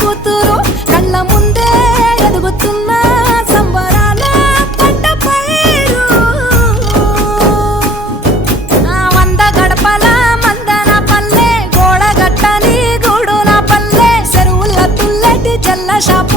కూతురు కళ్ళ ముందే ఎదుగుతున్న సంబరాల పంట పైరు. వంద గడపల మందన పల్లె, గోడ గట్టని గూడున పల్లె, చెరువుల తుల్లటి జల్ల షాప